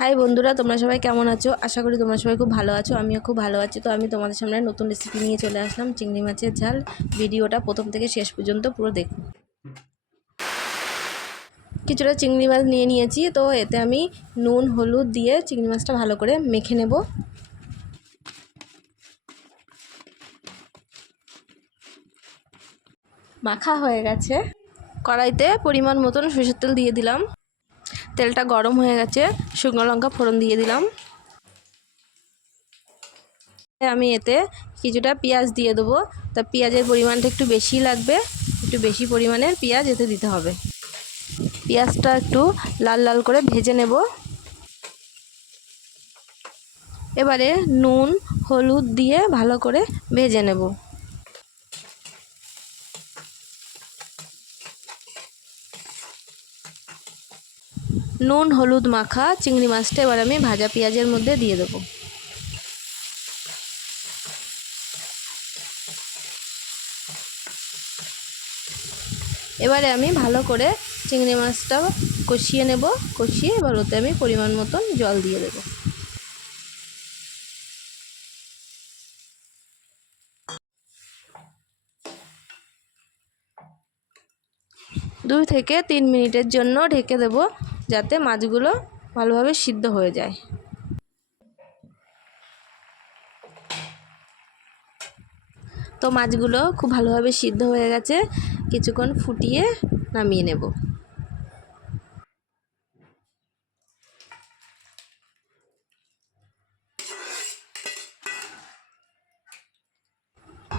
High বন্ধুরা, তোমরা সবাই কেমন আছো? আশা করি তোমরা সবাই খুব ভালো আছো। আমিও খুব ভালো আছি। তো আমি তোমাদের সামনে নতুন রেসিপি নিয়ে চলে আসলাম, চিংড়ি মাছের ঝাল। ভিডিওটা প্রথম থেকে শেষ পর্যন্ত পুরো দেখো। কিছুটা চিংড়ি মাছ নিয়ে নিয়েছি, তো এতে আমি নুন হলুদ দিয়ে চিংড়ি মাছটা ভালো করে মেখে নেব। মাখা হয়ে গেছে। কড়াইতে পরিমাণ মতন সরষের তেল দিয়ে দিলাম। তেলটা গরম হয়ে গেছে, শুকনো লঙ্কা ফোড়ন দিয়ে দিলাম। আমি এতে কিছুটা পেঁয়াজ দিয়ে দেবো। তা পেঁয়াজের পরিমাণটা একটু বেশি লাগবে, একটু বেশি পরিমাণের পেঁয়াজ এতে দিতে হবে। পেঁয়াজটা একটু লাল লাল করে ভেজে নেব। এবারে নুন হলুদ দিয়ে ভালো করে ভেজে নেব। নুন হলুদ মাখা চিংড়ি মাছটা এবার আমি ভাজা পেঁয়াজের মধ্যে দিয়ে দেবো। এবারে আমি ভালো করে চিংড়ি মাছটা কষিয়ে নেব। কষিয়ে এবার ওতে আমি পরিমাণ মতন জল দিয়ে দেবো। 2 থেকে 3 মিনিটের জন্য ঢেকে দেব, যাতে মাছগুলো ভালোভাবে সিদ্ধ হয়ে যায়। তো মাছগুলো খুব ভালোভাবে সিদ্ধ হয়ে গেছে। কিছুক্ষণ ফুটিয়ে নামিয়ে নেব।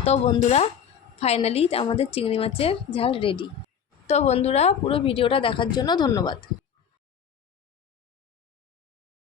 তো বন্ধুরা, ফাইনালি আমাদের চিংড়ি মাছের ঝাল রেডি। তো বন্ধুরা, পুরো ভিডিওটা দেখার জন্য ধন্যবাদ।